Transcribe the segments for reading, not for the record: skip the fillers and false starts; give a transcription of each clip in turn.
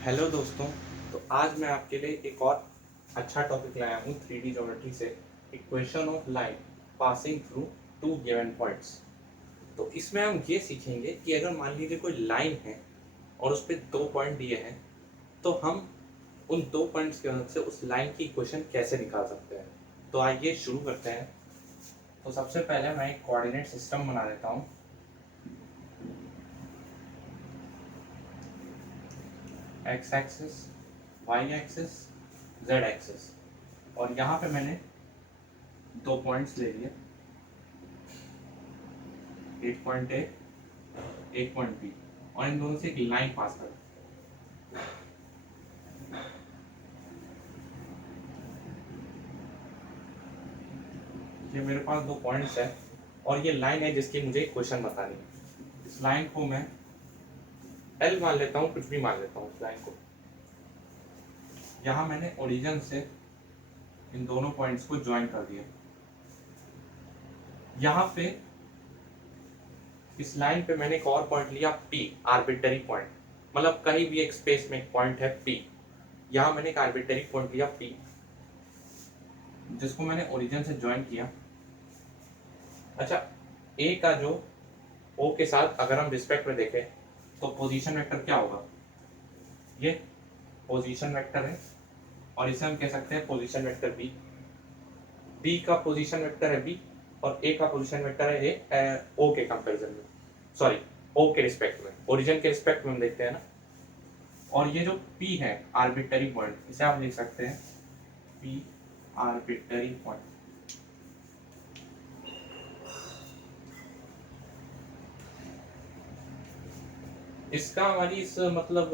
Hello दोस्तों। तो आज मैं आपके लिए एक और अच्छा टॉपिक लाया हूँ 3D ज्योमेट्री से equation of line passing through two given points. तो इसमें हम ये सीखेंगे कि अगर मान लीजिए कोई लाइन है और उस पर दो पॉइंट दिए हैं तो हम उन दो पॉइंट्स की मदद से उस लाइन की इक्वेशन कैसे निकाल सकते हैं। तो आइए शुरू करते हैं। तो सबसे पहले मैं एक कोऑर्डिनेट सिस्टम बना देता हूँ। X axis, Y axis, Z axis, और यहाँ पे मैंने दो पॉइंट्स ले लिए, एक पॉइंट ए, एक पॉइंट बी, और इन दोनों से एक लाइन पास कर। ये मेरे पास दो पॉइंट्स है और ये लाइन है जिसकी मुझे इक्वेशन बतानी है। इस लाइन को मैं एल मान लेता हूँ, कुछ भी मान लेता हूँ इस लाइन को। यहाँ मैंने ओरिजिन से इन दोनों पॉइंट्स को ज्वाइन कर दिया। यहाँ पे इस लाइन पे मैंने एक और पॉइंट लिया P, आर्बिट्ररी पॉइंट, मतलब कहीं भी एक स्पेस में एक पॉइंट है P। यहाँ मैंने एक आर्बिट्ररी पॉइंट लिया P जिसको मैंने ओरिजिन से ज्वाइन किया। अच्छा, A का जो O के साथ अगर हम रिस्पेक्ट में देखें तो पोजीशन वेक्टर क्या होगा? ये पोजीशन वेक्टर है और इसे हम कह सकते हैं पोजीशन वेक्टर B। B का पोजीशन वेक्टर है B और A का पोजीशन वेक्टर है A O के कंपैरिजन में, सॉरी O के रिस्पेक्ट में, ओरिजिन के रिस्पेक्ट में हम देखते हैं ना। और ये जो P है आर्बिट्ररी पॉइंट, इसे आप लिख सकते हैं P आर्बिट्ररी पॉइंट। इसका हमारी इस मतलब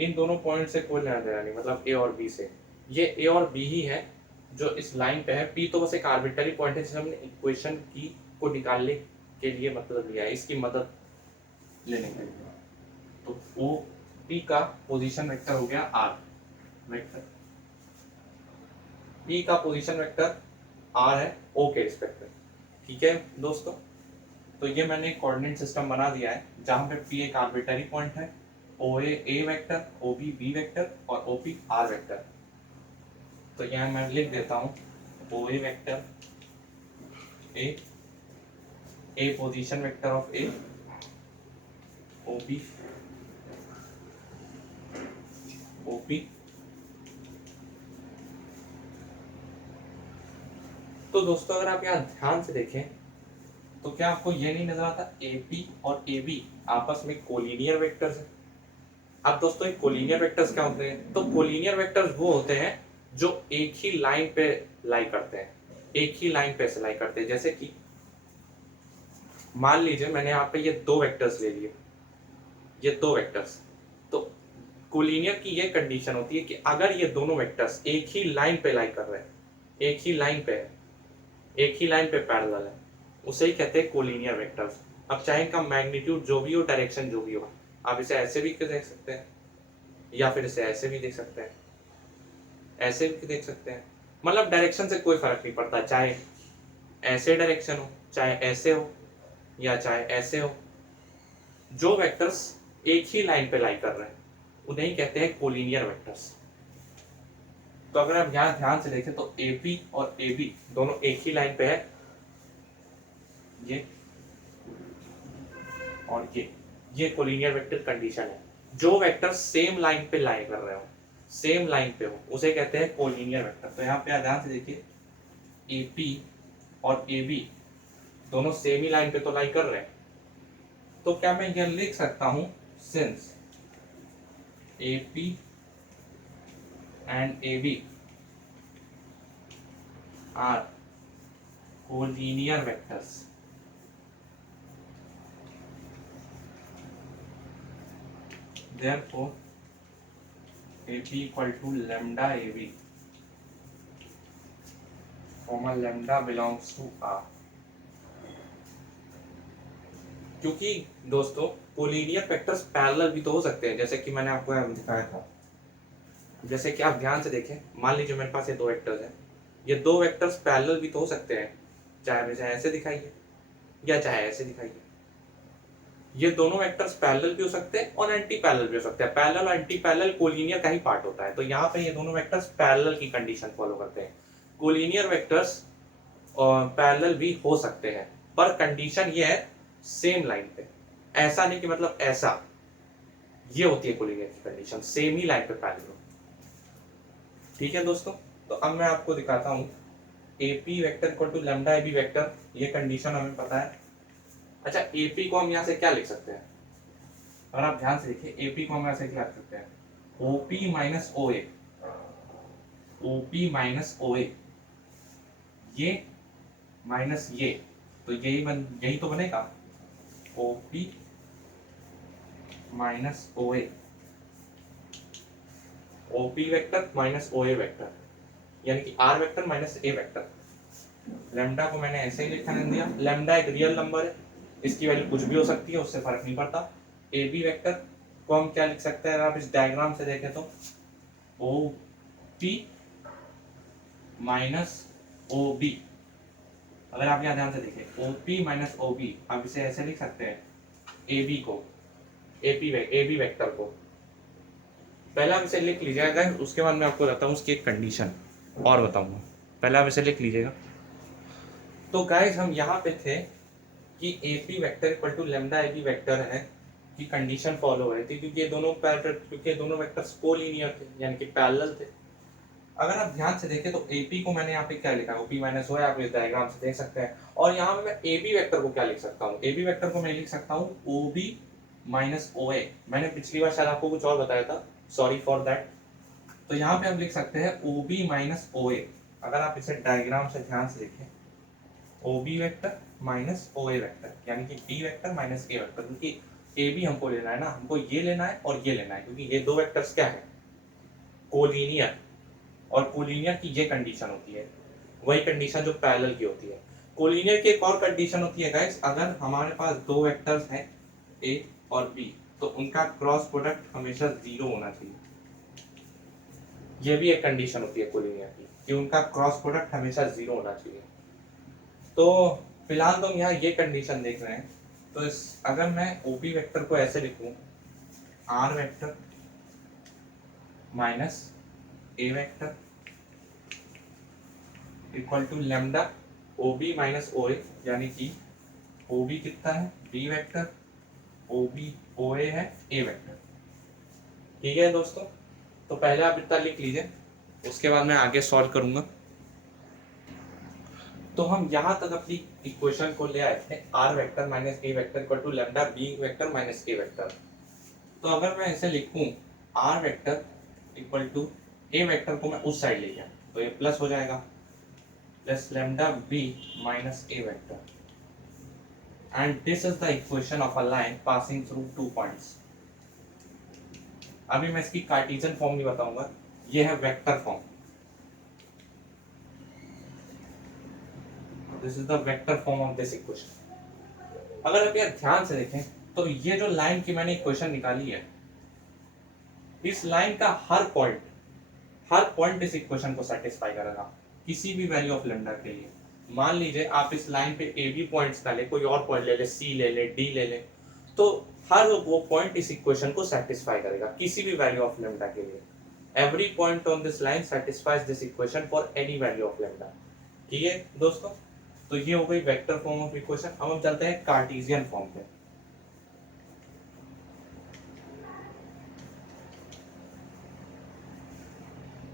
इन दोनों पॉइंट से कोई लेना देना नहीं, मतलब A और B से। ये A और B ही है जो इस लाइन पे है। P तो बस एक आर्बिट्ररी पॉइंट है जिसे हमने इक्वेशन की को निकालने के लिए मतलब लिया है, इसकी मदद लेने के लिए। तो O P का पोजीशन वेक्टर हो गया R वेक्टर, P का पोजीशन वेक्टर R है O के रिस्पेक्ट में। ठीक है दोस्तों, तो ये मैंने एक कोऑर्डिनेट सिस्टम बना दिया है जहाँ पे P एक आर्बिट्ररी पॉइंट है, OA A vector, OB B vector और OP R वेक्टर। तो यहाँ मैं लिख देता हूँ OA vector A position vector of A, OB OP। तो दोस्तों अगर आप यहाँ ध्यान से देखें तो क्या आपको ये नहीं नजर आता AP और AB आपस में कोलिनियर वेक्टर्स है? अब दोस्तों एक कोलिनियर वेक्टर्स क्या होते हैं? तो कोलिनियर वेक्टर्स वो होते हैं जो एक ही लाइन पे लाई करते हैं, एक ही लाइन पे से लाई करते हैं। जैसे कि मान लीजिए मैंने यहाँ पे ये दो वेक्टर्स ले लिए, ये दो वेक्टर्स। तो कोलिनियर की ये कंडीशन होती है कि अगर ये दोनों वेक्टर्स एक ही लाइन पे लाई कर रहे हैं, एक ही लाइन पे है, एक ही लाइन पे पैरेलल है, उसे ही कहते हैं कोलिनियर वेक्टर्स। अब चाहे इनका मैग्नीट्यूड जो भी हो, डायरेक्शन जो भी हो, आप इसे ऐसे भी देख सकते हैं या फिर इसे ऐसे भी देख सकते हैं, ऐसे भी देख सकते हैं। मतलब डायरेक्शन से कोई फर्क नहीं पड़ता, चाहे ऐसे डायरेक्शन हो, चाहे ऐसे हो या चाहे ऐसे हो। जो वेक्टर्स एक ही लाइन पे लाई कर रहे हैं उन्हें ही कहते हैं कोलिनियर वेक्टर्स। तो अगर आप यहाँ ध्यान से देखें तो AP और AB दोनों एक ही लाइन पे है, ये और ये कोलिनियर वेक्टर कंडीशन है। जो वेक्टर सेम लाइन पे लाई कर रहे हो, सेम लाइन पे हो, उसे कहते हैं कोलिनियर वेक्टर। तो यहाँ पे ध्यान से देखिए AP और AB दोनों सेम ही लाइन पे तो लाई कर रहे हैं। तो क्या मैं यह लिख सकता हूं since AP and AB are collinear vectors, therefore AP equal to lambda AB, comma lambda belongs to R। क्योंकि दोस्तों कोलिनियर वेक्टर्स पैरेलल भी तो हो सकते हैं, जैसे कि मैंने आपको यहाँ दिखाया था। जैसे कि आप ध्यान से देखें, मान लीजिए मेरे पास ये दो वेक्टर्स हैं, ये दो वेक्टर्स पैरेलल भी तो हो सकते हैं, चाहे आप इसे ऐसे दिखाइए या चाहे ऐसे दिखाइए। ये दोनों वेक्टर्स पैरेलल भी हो सकते हैं और एंटी पैरेलल भी हो सकते हैं। पैरेलल और एंटी पैरेलल कोलिनियर का ही पार्ट होता है। तो यहाँ पे ये दोनों वेक्टर्स पैरेलल की कंडीशन फॉलो करते हैं। कोलिनियर वेक्टर्स पैरेलल भी हो सकते हैं, पर कंडीशन ये है सेम लाइन पे। ऐसा नहीं कि मतलब ऐसा, ये होती है कोलिनियर की कंडीशन, सेम ही लाइन पे पैरेलल हो। ठीक है दोस्तों, तो अब मैं आपको दिखाता हूँ AP vector equal to lambda AB vector, ये कंडीशन हमें पता है। अच्छा, AP को हम यहाँ से क्या लिख सकते हैं? अगर आप ध्यान से देखिए, AP को हम यहाँ से क्या लिख सकते हैं? OP minus OA, OP minus OA, ये माइनस ये, तो यही तो बनेगा OP minus OA, OP vector minus OA vector, यानी कि R vector minus A vector. Lambda को मैंने ऐसे ही लिखा दिया, लैम्डा एक रियल नंबर है, इसकी वैल्यू कुछ भी हो सकती है, उससे फर्क नहीं पड़ता। AB वेक्टर को हम क्या लिख सकते हैं? अगर आप इस डायग्राम से देखें तो OP माइनस OB, अगर आप यहाँ ध्यान से देखें OP माइनस OB, आप इसे ऐसे लिख सकते हैं AB को, AB वेक्टर को। पहले आप इसे लिख लीजिएगा, उसके बाद मैं आपको बताता हूँ उसकी एक कंडीशन और बताऊंगा। पहले आप इसे लिख लीजिएगा। तो गाइस हम यहाँ पे थे कि AP vector equal to lambda AB vector है कि कंडीशन फॉलो है थी, क्योंकि ये दोनों वेक्टर्स कोलिनियर थे, यानी कि पैरेलल थे। अगर आप ध्यान से देखें तो AP को मैंने यहाँ पे क्या लिखा है? OP माइनस OA, आप इस डायग्राम से देख सकते हैं। और यहाँ पे मैं AB वेक्टर को क्या लिख सकता हूँ? AB वेक्टर को मैं लिख सकता हूँ OB माइनस OA। मैंने पिछली बार शायद आपको कुछ और बताया था, सॉरी फॉर दैट। तो यहाँ पे हम लिख सकते हैं OB माइनस OA। अगर आप इसे डायग्राम से ध्यान से देखें, OB vector minus OA vector, यानी कि B vector minus A vector, क्योंकि AB हमको लेना है ना, हमको ये लेना है और ये लेना है, क्योंकि ये दो वेक्टर्स क्या है? कोलिनियर। और कोलिनियर की ये कंडीशन होती है, वही कंडीशन जो पैरेलल की होती है। कोलिनियर की एक और कंडीशन होती है गाइस, अगर हमारे पास दो वेक्टर्स हैं A और B, तो उनका क्रॉस प्रोडक्ट हमेशा 0 होना चाहिए। ये भी एक कंडीशन होती है कोलिनियर की, कि उनका क्रॉस प्रोडक्ट हमेशा 0 होना चाहिए। तो फिलहाल तो हम यहाँ ये कंडीशन देख रहे हैं। तो अगर मैं OP वेक्टर को ऐसे लिखूं, R vector minus A vector equal to lambda OB minus OA, यानी कि OB कितना है? B वेक्टर, OB OA है A वेक्टर। ठीक है दोस्तों, तो पहले आप इतना लिख लीजिए, उसके बाद मैं आगे सॉल्व करूंगा। तो हम यहाँ तक अपनी इक्वेशन को ले आए थे, R vector minus A vector equal to lambda B vector minus A vector. तो अगर मैं ऐसे लिखूं R vector equal to A vector को मैं उस साइड ले गया, तो ये प्लस हो जाएगा, plus lambda B minus A vector, and this is the equation of a line passing through 2 points. अभी मैं इसकी कार्टेशियन फॉर्म नहीं बताऊंगा, ये है vector form. This is the vector form of this equation. अगर आप यार ध्यान से देखें तो ये जो लाइन की मैंने इक्वेशन निकाली है, इस लाइन का हर पॉइंट इस इक्वेशन को सेटिस्फाई करेगा किसी भी वैल्यू ऑफ लैम्डा के लिए। मान लीजिए आप इस लाइन पे AB पॉइंट्स का ले, कोई और पॉइंट ले ले, C ले ले, D ले ले, तो हर वो पॉइंट इस इक्वेशन को सेटिस्फाई करेगा किसी भी वैल्यू ऑफ लैम्डा के लिए। Every point on this line satisfies this equation for any value of lambda. ठीक है दोस्तों, तो ये हो गई वेक्टर फॉर्म ऑफ इक्वेशन। अब हम चलते हैं कार्टेशियन फॉर्म पे।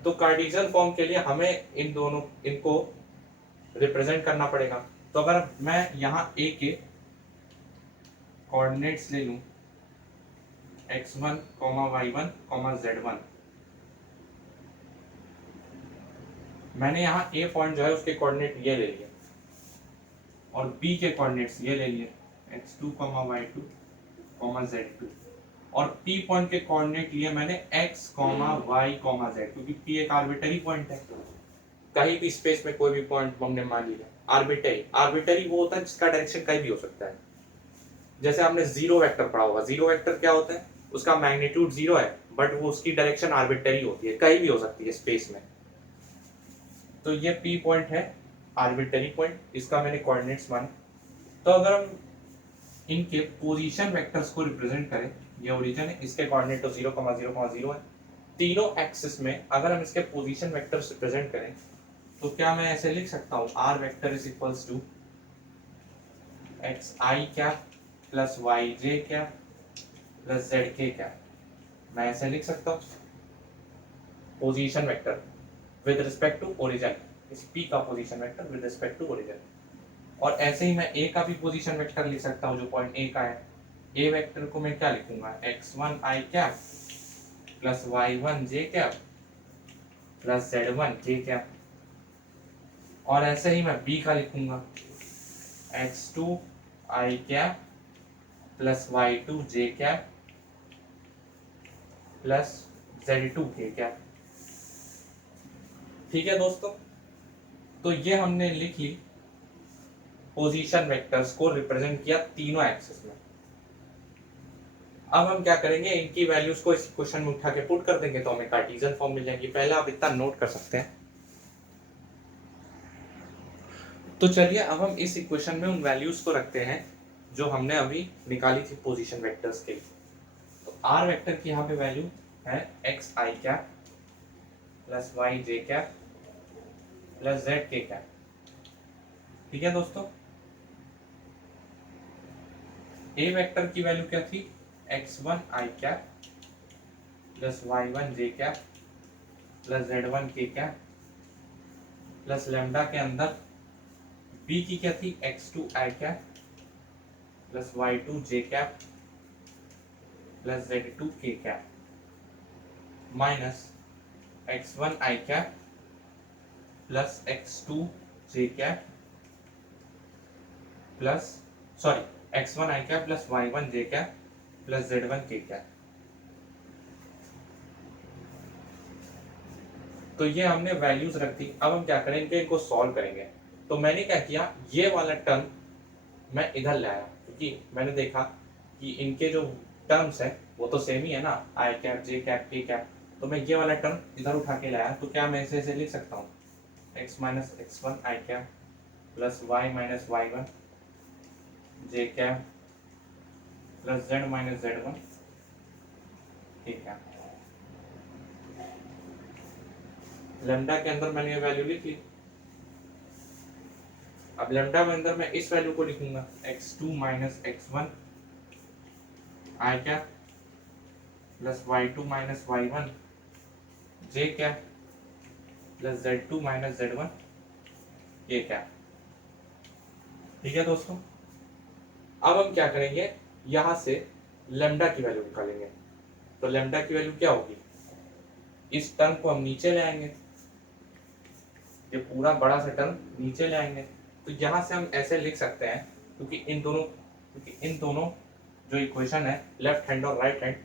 तो कार्टेशियन फॉर्म के लिए हमें इनको रिप्रेजेंट करना पड़ेगा। तो अगर मैं यहाँ A के कोऑर्डिनेट्स ले लूं x1, y1, z1, मैंने यहाँ A पॉइंट जो है उसके कोऑर्डिनेट ये ले लिए और B के कोऑर्डिनेट्स ये ले लिए x2, y2, z2, और P पॉइंट के कोऑर्डिनेट लिए मैंने x, y, z, क्योंकि P एक आर्बिट्ररी पॉइंट है। कहीं भी स्पेस में कोई भी पॉइंट हमने मान लिया, आर्बिट्ररी वो होता है जिसका डायरेक्शन कहीं भी हो सकता है। जैसे आपने जीरो वेक्टर पढ़ा होगा, जीरो वेक्टर क्या होता है? उसका मैग्नीट्यूड 0 है, बट वो उसकी डायरेक्शन आर्बिट्ररी होती है, कहीं भी हो सकती है स्पेस में। तो ये P पॉइंट है आर्बिट्ररी पॉइंट, इसका मैंने कोऑर्डिनेट्स माने। तो अगर हम इनके पोजीशन वेक्टर्स को रिप्रेजेंट करें, ये ओरिजिन है, इसके कोऑर्डिनेट तो 0,0,0 है। तीनों एक्सिस में अगर हम इसके पोजीशन वेक्टर्स रिप्रेजेंट करें तो क्या मैं ऐसे लिख सकता हूँ R vector is equals to X I cap plus Y J cap plus Z K cap. मैं ऐसे लिख सकता हूँ position vector with respect to origin, इस पी का position vector with respect to origin. और ऐसे ही मैं ए का भी पोजीशन वेक्टर लिख सकता हूँ जो पॉइंट ए का है। ए वेक्टर को मैं क्या लिखूंगा, x1 i cap plus y1 j cap plus z1 के कैप। और ऐसे ही मैं बी का लिखूंगा x2 आई कैप प्लस y2 जे कैप प्लस z2 के कैप। ठीक है दोस्तों, तो ये हमने लिख ली पोजीशन वेक्टर्स को रिप्रेजेंट किया तीनों एक्सिस में। अब हम क्या करेंगे, इनकी वैल्यूज को इस क्वेश्चन में उठा के पुट कर देंगे तो हमें कार्टेशियन फॉर्म मिल जाएगी। पहले आप इतना नोट कर सकते हैं। तो चलिए अब हम इस इक्वेशन में उन वैल्यूज को रखते हैं जो हमने अभी निकाली थी पोजीशन वेक्टर्स के। तो आर वेक्टर की यहाँ पे वैल्यू है x I cap plus Y J cap plus Z K cap. ठीक है दोस्तों, ए वेक्टर की वैल्यू क्या थी, x1 i cap plus y1 j cap plus z1 के कैप प्लस लैम्डा के अंदर b की क्या थी, x2 आई कैप प्लस y2 जे कैप प्लस z2 के cap minus x1 i cap plus x2 J cap plus x1 i cap plus y1 j cap plus z1 के cap. तो ये हमने वैल्यूज रख दी। अब हम क्या करेंगे, इनको सॉल्व करेंगे। तो मैंने क्या किया, ये वाला टर्म मैं इधर ले आया क्योंकि मैंने देखा कि इनके जो टर्म्स है वो तो सेम ही है ना, आई कैप जे कैप के कैप। तो मैं ये वाला टर्म इधर उठा के लाया। तो क्या मैं ऐसे लिख सकता हूँ, x minus x1 i cap plus y minus y1 j cap plus z minus z1 ठीक है। लैम्डा के अंदर मैंने ये वैल्यू लिख ली। अब लैम्डा के अंदर मैं इस वैल्यू को लिखूंगा x2 minus x1 i cap plus y2 minus y1 j cap plus z2 minus z1 ये कैप। ठीक है दोस्तों, अब हम क्या करेंगे, यहां से लैम्डा की वैल्यू निकालेंगे। तो लैम्डा की वैल्यू क्या होगी, इस टर्म को हम नीचे ले आएंगे, ये पूरा बड़ा सा टर्म नीचे ले आएंगे। तो यहां से हम ऐसे लिख सकते हैं क्योंकि इन दोनों जो इक्वेशन है लेफ्ट हैंड और राइट हैंड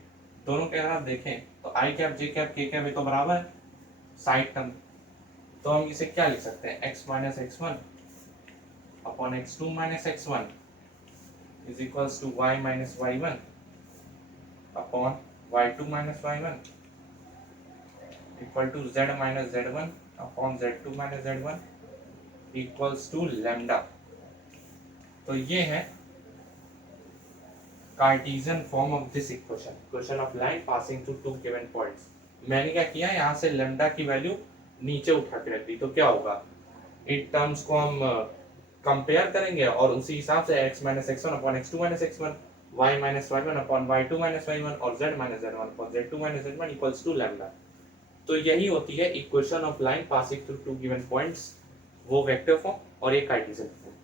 दोनों के अगर आप देखें तो आई कैप जे कैप के कैप तो बराबर है साइड टर्म। तो हम इसे क्या लिख सकते हैं, x minus x1 upon x2 minus x1 is equals to y minus y1 upon y2 minus y1 equal to z minus z1 upon z2 minus z1 equals to lambda. तो ये है cartesian form of this equation of line passing through two given points. मैंने क्या किया, यहाँ से lambda की value नीचे उठा के रख दी। तो क्या होगा, इन टर्म्स को हम कंपेयर करेंगे और उसी हिसाब से x minus x1 upon x2 minus x1 y minus y1 upon y2 minus y1 और z minus z1 upon z2 minus z1 equals to lambda. तो यही होती है equation of line passing through two given points, वो vector form और एक Cartesian form.